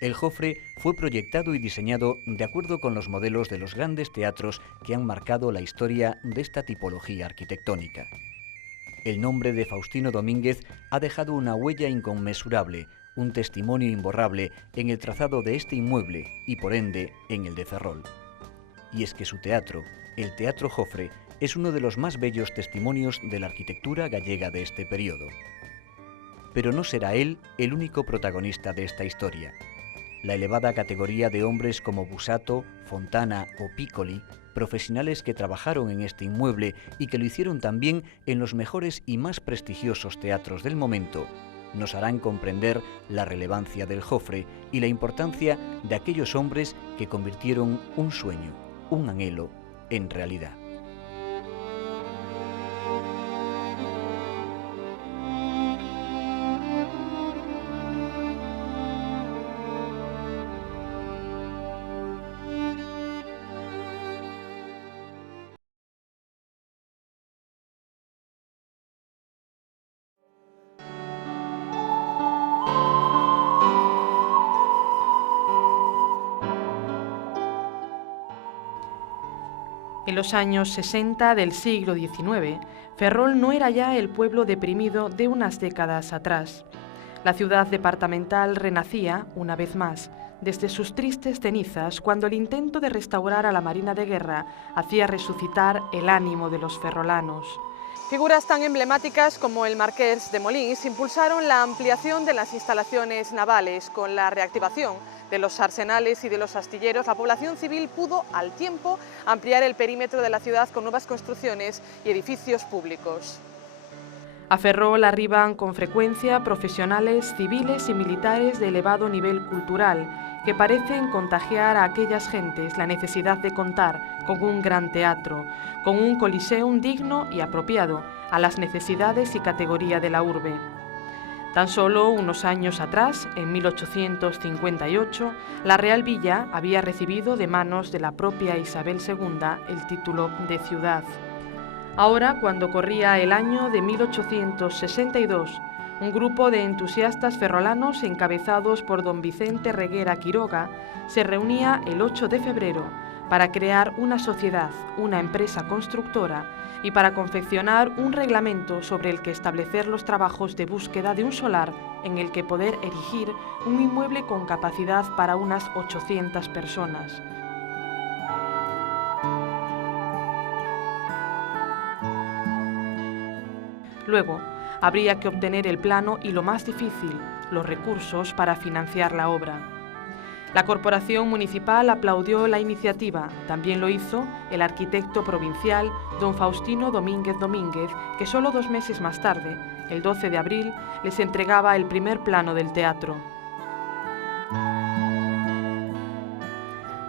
El Jofre fue proyectado y diseñado de acuerdo con los modelos de los grandes teatros que han marcado la historia de esta tipología arquitectónica. El nombre de Faustino Domínguez ha dejado una huella inconmensurable, un testimonio imborrable en el trazado de este inmueble y, por ende, en el de Ferrol. Y es que su teatro, el Teatro Jofre, es uno de los más bellos testimonios de la arquitectura gallega de este periodo. Pero no será él el único protagonista de esta historia. La elevada categoría de hombres como Busato, Fontana o Piccoli, profesionales que trabajaron en este inmueble y que lo hicieron también en los mejores y más prestigiosos teatros del momento, nos harán comprender la relevancia del Jofre y la importancia de aquellos hombres que convirtieron un sueño, un anhelo, en realidad. En los años 60 del siglo XIX, Ferrol no era ya el pueblo deprimido de unas décadas atrás. La ciudad departamental renacía, una vez más, desde sus tristes cenizas cuando el intento de restaurar a la Marina de Guerra hacía resucitar el ánimo de los ferrolanos. Figuras tan emblemáticas como el Marqués de Molins impulsaron la ampliación de las instalaciones navales. Con la reactivación de los arsenales y de los astilleros, la población civil pudo, al tiempo, ampliar el perímetro de la ciudad con nuevas construcciones y edificios públicos. A Ferrol arriban con frecuencia profesionales civiles y militares de elevado nivel cultural que parecen contagiar a aquellas gentes la necesidad de contar con un gran teatro, con un coliseum digno y apropiado a las necesidades y categoría de la urbe. Tan solo unos años atrás, en 1858, la Real Villa había recibido de manos de la propia Isabel II el título de ciudad. Ahora, cuando corría el año de 1862, un grupo de entusiastas ferrolanos encabezados por don Vicente Reguera Quiroga se reunía el 8 de febrero para crear una sociedad, una empresa constructora y para confeccionar un reglamento sobre el que establecer los trabajos de búsqueda de un solar en el que poder erigir un inmueble con capacidad para unas 800 personas. Luego, habría que obtener el plano y, lo más difícil, los recursos para financiar la obra. La corporación municipal aplaudió la iniciativa, también lo hizo el arquitecto provincial don Faustino Domínguez Domínguez, que solo 2 meses más tarde, el 12 de abril, les entregaba el primer plano del teatro.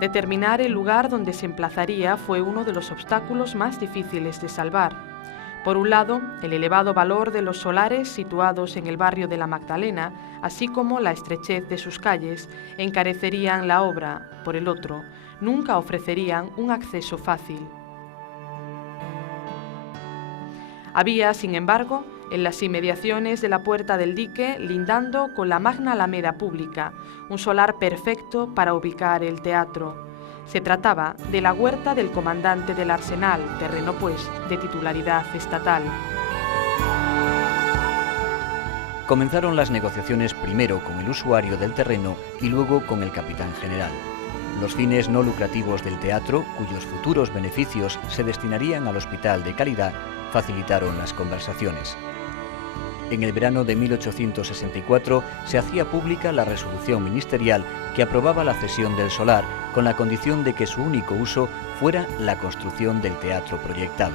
Determinar el lugar donde se emplazaría fue uno de los obstáculos más difíciles de salvar. Por un lado, el elevado valor de los solares situados en el barrio de la Magdalena, así como la estrechez de sus calles, encarecerían la obra. Por el otro, nunca ofrecerían un acceso fácil. Había, sin embargo, en las inmediaciones de la Puerta del Dique, lindando con la magna alameda pública, un solar perfecto para ubicar el teatro. Se trataba de la huerta del comandante del Arsenal, terreno pues de titularidad estatal. Comenzaron las negociaciones primero con el usuario del terreno y luego con el capitán general. Los fines no lucrativos del teatro, cuyos futuros beneficios se destinarían al Hospital de Caridad, facilitaron las conversaciones. En el verano de 1864 se hacía pública la resolución ministerial que aprobaba la cesión del solar con la condición de que su único uso fuera la construcción del teatro proyectado.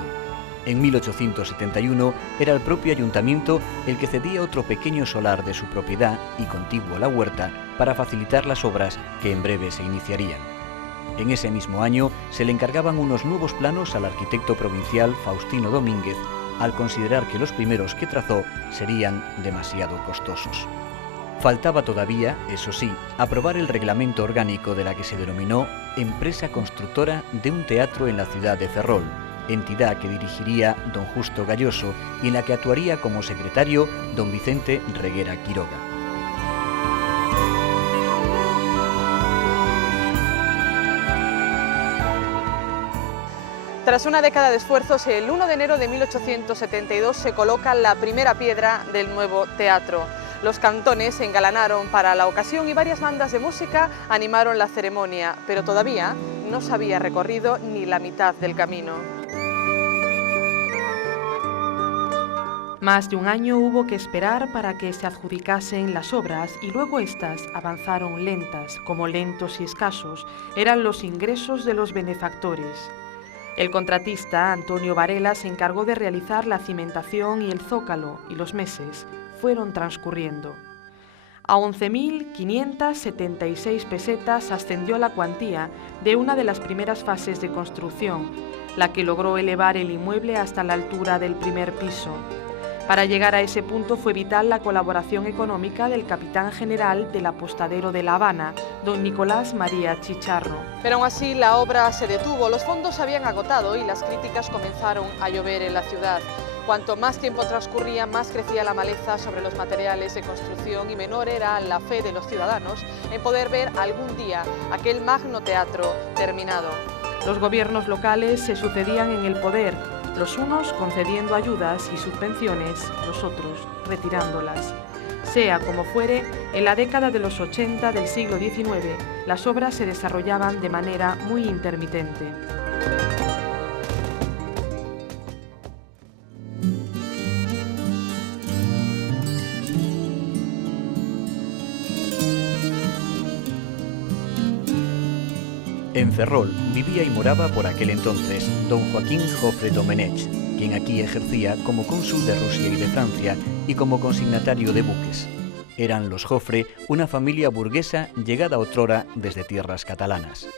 En 1871 era el propio ayuntamiento el que cedía otro pequeño solar de su propiedad y contiguo a la huerta para facilitar las obras que en breve se iniciarían. En ese mismo año se le encargaban unos nuevos planos al arquitecto provincial Faustino Domínguez, al considerar que los primeros que trazó serían demasiado costosos. Faltaba todavía, eso sí, aprobar el reglamento orgánico de la que se denominó Empresa Constructora de un Teatro en la ciudad de Ferrol, entidad que dirigiría don Justo Galloso y en la que actuaría como secretario don Vicente Reguera Quiroga. Tras una década de esfuerzos, el 1 de enero de 1872 se coloca la primera piedra del nuevo teatro. Los cantones se engalanaron para la ocasión y varias bandas de música animaron la ceremonia, pero todavía no se había recorrido ni la mitad del camino. Más de un año hubo que esperar para que se adjudicasen las obras y luego éstas avanzaron lentas, como lentos y escasos eran los ingresos de los benefactores. El contratista Antonio Varela se encargó de realizar la cimentación y el zócalo, y los meses fueron transcurriendo. A 11.576 pesetas ascendió la cuantía de una de las primeras fases de construcción, la que logró elevar el inmueble hasta la altura del primer piso. Para llegar a ese punto fue vital la colaboración económica del capitán general del apostadero de La Habana, don Nicolás María Chicharro. Pero aún así la obra se detuvo, los fondos se habían agotado y las críticas comenzaron a llover en la ciudad. Cuanto más tiempo transcurría, más crecía la maleza sobre los materiales de construcción y menor era la fe de los ciudadanos en poder ver algún día aquel magno teatro terminado. Los gobiernos locales se sucedían en el poder, los unos concediendo ayudas y subvenciones, los otros retirándolas. Sea como fuere, en la década de los 80 del siglo XIX, las obras se desarrollaban de manera muy intermitente. En Ferrol vivía y moraba por aquel entonces don Joaquín Jofre Domenech, quien aquí ejercía como cónsul de Rusia y de Francia y como consignatario de buques. Eran los Jofre una familia burguesa llegada otrora desde tierras catalanas.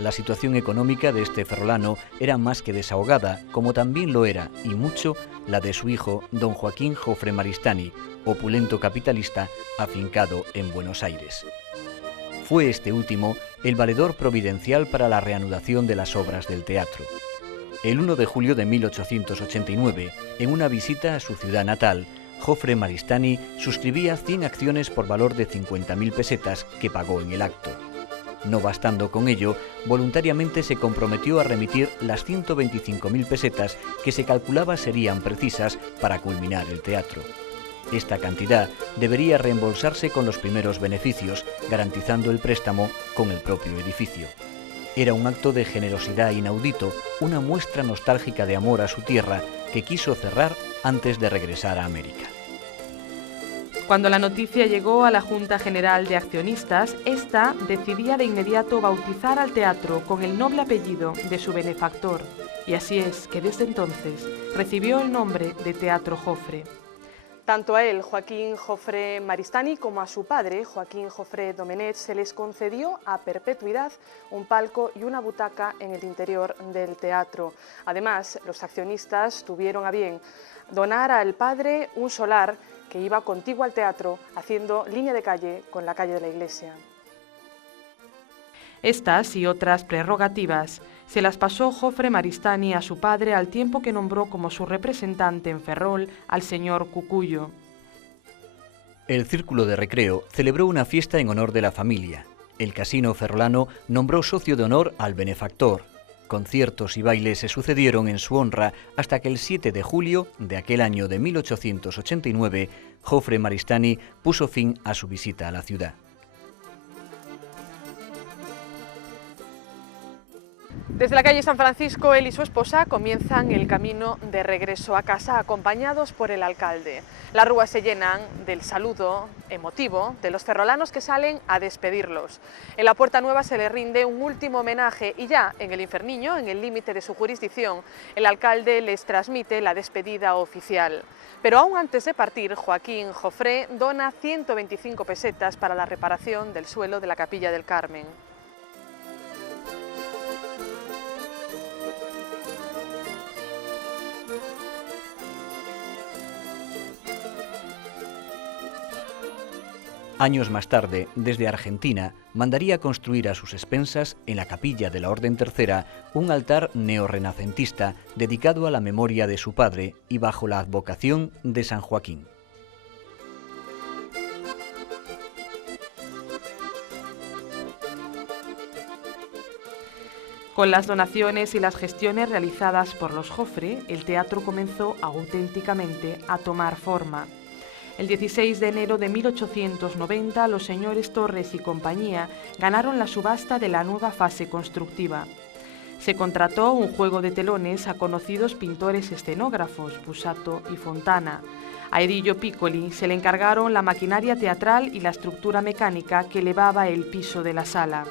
La situación económica de este ferrolano era más que desahogada, como también lo era, y mucho, la de su hijo don Joaquín Jofre Maristany, opulento capitalista afincado en Buenos Aires. Fue este último el valedor providencial para la reanudación de las obras del teatro. El 1 de julio de 1889, en una visita a su ciudad natal, Jofre Maristany suscribía 100 acciones por valor de 50.000 pesetas que pagó en el acto. No bastando con ello, voluntariamente se comprometió a remitir las 125.000 pesetas que se calculaba serían precisas para culminar el teatro. Esta cantidad debería reembolsarse con los primeros beneficios, garantizando el préstamo con el propio edificio. Era un acto de generosidad inaudito, una muestra nostálgica de amor a su tierra que quiso cerrar antes de regresar a América. Cuando la noticia llegó a la Junta General de Accionistas, esta decidía de inmediato bautizar al teatro con el noble apellido de su benefactor, y así es que desde entonces recibió el nombre de Teatro Jofre. Tanto a él, Joaquín Jofre Maristany, como a su padre, Joaquín Jofre Domenech, se les concedió a perpetuidad un palco y una butaca en el interior del teatro. Además, los accionistas tuvieron a bien donar al padre un solar que iba contiguo al teatro, haciendo línea de calle con la calle de la iglesia. Estas y otras prerrogativas se las pasó Jofre Maristany a su padre al tiempo que nombró como su representante en Ferrol al señor Cucuyo. El Círculo de Recreo celebró una fiesta en honor de la familia. El casino ferrolano nombró socio de honor al benefactor. Conciertos y bailes se sucedieron en su honra hasta que el 7 de julio de aquel año de 1889, Jofre Maristany puso fin a su visita a la ciudad. Desde la calle San Francisco, él y su esposa comienzan el camino de regreso a casa, acompañados por el alcalde. Las rúas se llenan del saludo emotivo de los ferrolanos que salen a despedirlos. En la Puerta Nueva se le rinde un último homenaje y ya en el Inferniño, en el límite de su jurisdicción, el alcalde les transmite la despedida oficial. Pero aún antes de partir, Joaquín Jofre dona 125 pesetas para la reparación del suelo de la Capilla del Carmen. Años más tarde, desde Argentina, mandaría construir a sus expensas, en la capilla de la Orden Tercera, un altar neorrenacentista dedicado a la memoria de su padre y bajo la advocación de San Joaquín. Con las donaciones y las gestiones realizadas por los Jofre, el teatro comenzó auténticamente a tomar forma. El 16 de enero de 1890, los señores Torres y compañía ganaron la subasta de la nueva fase constructiva. Se contrató un juego de telones a conocidos pintores escenógrafos, Busato y Fontana. A Edillo Piccoli se le encargaron la maquinaria teatral y la estructura mecánica que elevaba el piso de la sala.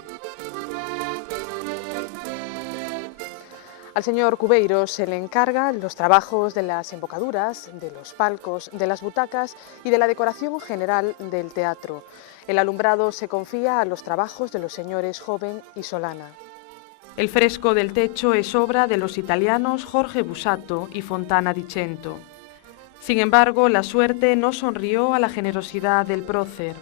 Al señor Cubeiro se le encargan los trabajos de las embocaduras, de los palcos, de las butacas y de la decoración general del teatro. El alumbrado se confía a los trabajos de los señores Joven y Solana. El fresco del techo es obra de los italianos Jorge Busato y Fontana di Cento. Sin embargo, la suerte no sonrió a la generosidad del prócer.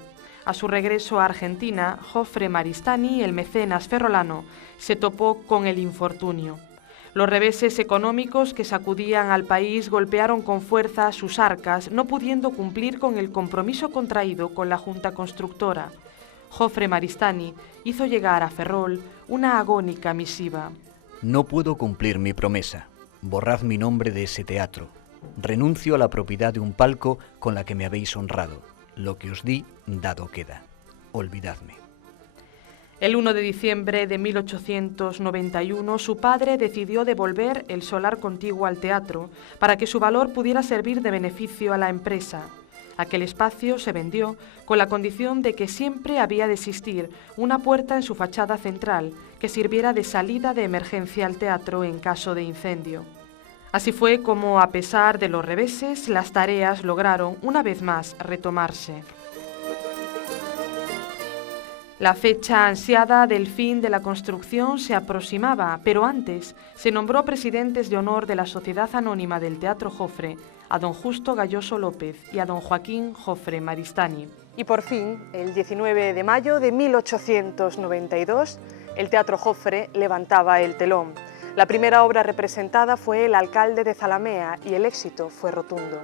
A su regreso a Argentina, Jofre Maristani, el mecenas ferrolano, se topó con el infortunio. Los reveses económicos que sacudían al país golpearon con fuerza sus arcas, no pudiendo cumplir con el compromiso contraído con la Junta Constructora. Jofre Maristani hizo llegar a Ferrol una agónica misiva. No puedo cumplir mi promesa. Borrad mi nombre de ese teatro. Renuncio a la propiedad de un palco con la que me habéis honrado. Lo que os di, dado queda. Olvidadme. El 1 de diciembre de 1891, su padre decidió devolver el solar contiguo al teatro para que su valor pudiera servir de beneficio a la empresa. Aquel espacio se vendió con la condición de que siempre había de existir una puerta en su fachada central que sirviera de salida de emergencia al teatro en caso de incendio. Así fue como, a pesar de los reveses, las tareas lograron una vez más retomarse. La fecha ansiada del fin de la construcción se aproximaba, pero antes se nombró presidentes de honor de la Sociedad Anónima del Teatro Jofre a don Justo Galloso López y a don Joaquín Jofre Maristani. Y por fin, el 19 de mayo de 1892, el Teatro Jofre levantaba el telón. La primera obra representada fue El alcalde de Zalamea y el éxito fue rotundo.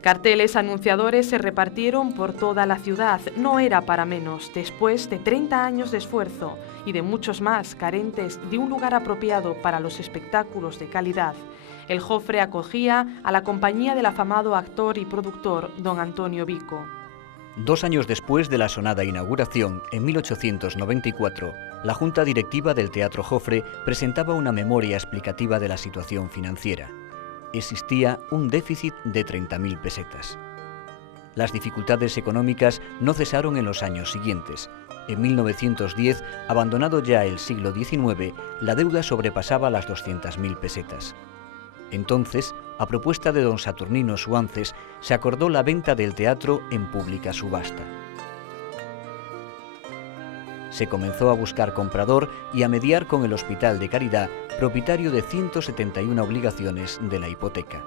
Carteles anunciadores se repartieron por toda la ciudad, no era para menos, después de 30 años de esfuerzo y de muchos más carentes de un lugar apropiado para los espectáculos de calidad. El Jofre acogía a la compañía del afamado actor y productor don Antonio Vico. 2 años después de la sonada inauguración, en 1894, la Junta Directiva del Teatro Jofre presentaba una memoria explicativa de la situación financiera. Existía un déficit de 30.000 pesetas. Las dificultades económicas no cesaron en los años siguientes. En 1910, abandonado ya el siglo XIX, la deuda sobrepasaba las 200.000 pesetas. Entonces, a propuesta de don Saturnino Suances, se acordó la venta del teatro en pública subasta. Se comenzó a buscar comprador y a mediar con el Hospital de Caridad, propietario de 171 obligaciones de la hipoteca.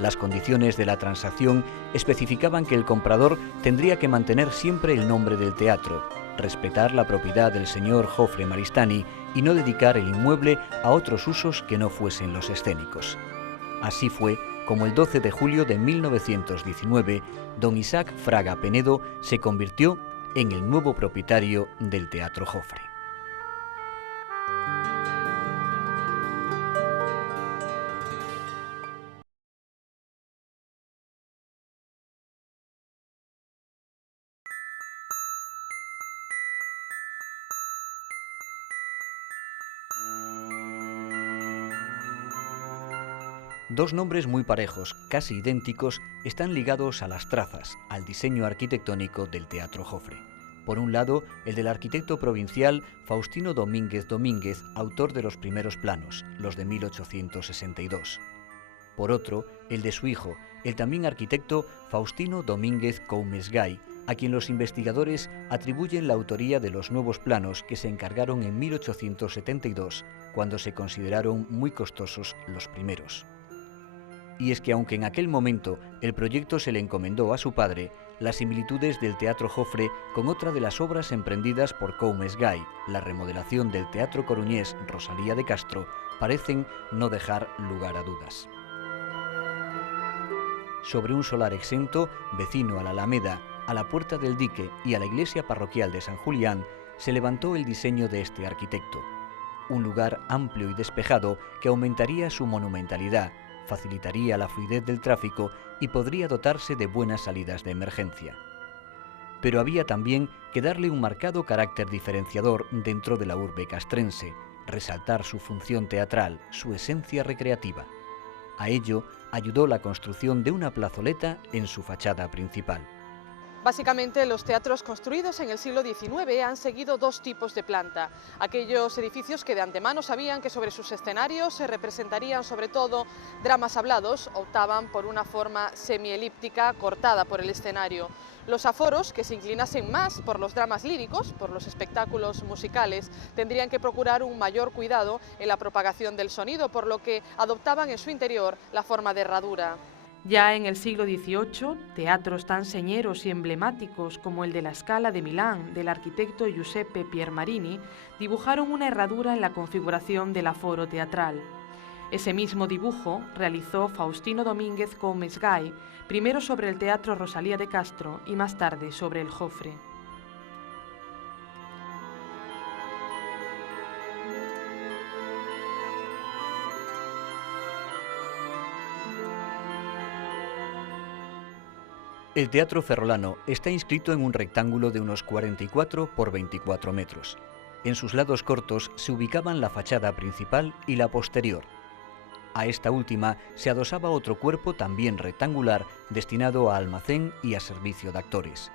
Las condiciones de la transacción especificaban que el comprador tendría que mantener siempre el nombre del teatro, respetar la propiedad del señor Jofre Maristani y no dedicar el inmueble a otros usos que no fuesen los escénicos. Así fue como el 12 de julio de 1919, don Isaac Fraga Penedo se convirtió en el nuevo propietario del Teatro Jofre. Dos nombres muy parejos, casi idénticos, están ligados a las trazas, al diseño arquitectónico del Teatro Jofre. Por un lado, el del arquitecto provincial Faustino Domínguez Domínguez, autor de los primeros planos, los de 1862. Por otro, el de su hijo, el también arquitecto Faustino Domínguez Coumesgay, a quien los investigadores atribuyen la autoría de los nuevos planos que se encargaron en 1872, cuando se consideraron muy costosos los primeros. Y es que aunque en aquel momento el proyecto se le encomendó a su padre, las similitudes del Teatro Jofre con otra de las obras emprendidas por Coumesgay, la remodelación del Teatro Coruñés Rosalía de Castro, parecen no dejar lugar a dudas. Sobre un solar exento, vecino a la Alameda, a la Puerta del Dique y a la iglesia parroquial de San Julián, se levantó el diseño de este arquitecto, un lugar amplio y despejado que aumentaría su monumentalidad, facilitaría la fluidez del tráfico y podría dotarse de buenas salidas de emergencia. Pero había también que darle un marcado carácter diferenciador dentro de la urbe castrense, resaltar su función teatral, su esencia recreativa. A ello ayudó la construcción de una plazoleta en su fachada principal. Básicamente, los teatros construidos en el siglo XIX han seguido dos tipos de planta. Aquellos edificios que de antemano sabían que sobre sus escenarios se representarían sobre todo dramas hablados, optaban por una forma semielíptica cortada por el escenario. Los aforos, que se inclinasen más por los dramas líricos, por los espectáculos musicales, tendrían que procurar un mayor cuidado en la propagación del sonido, por lo que adoptaban en su interior la forma de herradura. Ya en el siglo XVIII, teatros tan señeros y emblemáticos como el de la Scala de Milán, del arquitecto Giuseppe Piermarini, dibujaron una herradura en la configuración del aforo teatral. Ese mismo dibujo realizó Faustino Domínguez Gómez Gay, primero sobre el Teatro Rosalía de Castro y más tarde sobre el Jofre. El Teatro Ferrolano está inscrito en un rectángulo de unos 44 por 24 metros. En sus lados cortos se ubicaban la fachada principal y la posterior. A esta última se adosaba otro cuerpo también rectangular destinado a almacén y a servicio de actores.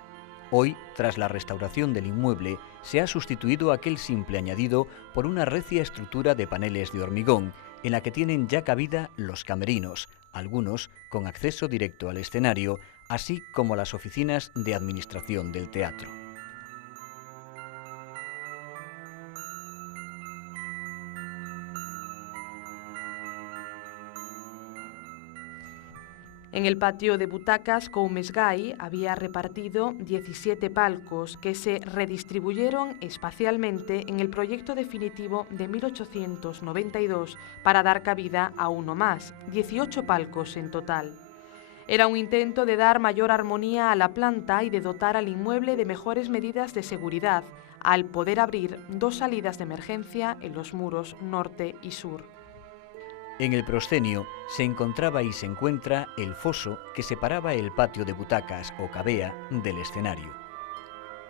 Hoy, tras la restauración del inmueble, se ha sustituido aquel simple añadido por una recia estructura de paneles de hormigón en la que tienen ya cabida los camerinos, algunos con acceso directo al escenario, así como las oficinas de administración del teatro. En el patio de butacas, Gómez Gay había repartido 17 palcos que se redistribuyeron espacialmente en el proyecto definitivo de 1892 para dar cabida a uno más, 18 palcos en total. Era un intento de dar mayor armonía a la planta y de dotar al inmueble de mejores medidas de seguridad, al poder abrir dos salidas de emergencia en los muros norte y sur. En el proscenio se encontraba y se encuentra el foso que separaba el patio de butacas o cavea del escenario.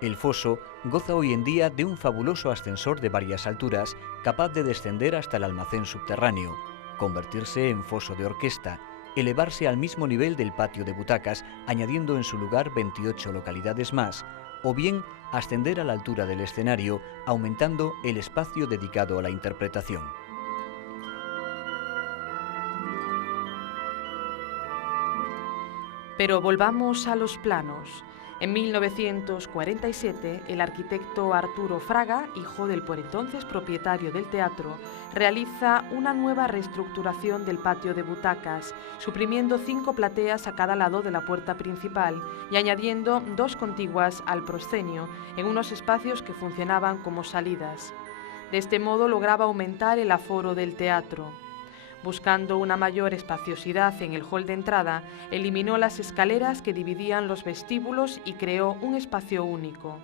El foso goza hoy en día de un fabuloso ascensor de varias alturas capaz de descender hasta el almacén subterráneo, convertirse en foso de orquesta, elevarse al mismo nivel del patio de butacas añadiendo en su lugar 28 localidades más, o bien ascender a la altura del escenario aumentando el espacio dedicado a la interpretación. Pero volvamos a los planos. En 1947, el arquitecto Arturo Fraga, hijo del por entonces propietario del teatro, realiza una nueva reestructuración del patio de butacas, suprimiendo 5 plateas a cada lado de la puerta principal y añadiendo 2 contiguas al proscenio, en unos espacios que funcionaban como salidas. De este modo lograba aumentar el aforo del teatro. Buscando una mayor espaciosidad en el hall de entrada, eliminó las escaleras que dividían los vestíbulos y creó un espacio único.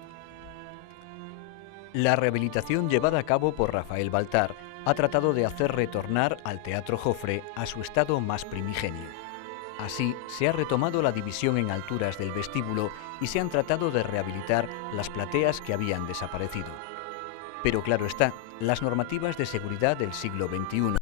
La rehabilitación llevada a cabo por Rafael Baltar ha tratado de hacer retornar al Teatro Jofre a su estado más primigenio. Así, se ha retomado la división en alturas del vestíbulo y se han tratado de rehabilitar las plateas que habían desaparecido. Pero claro está, las normativas de seguridad del siglo XXI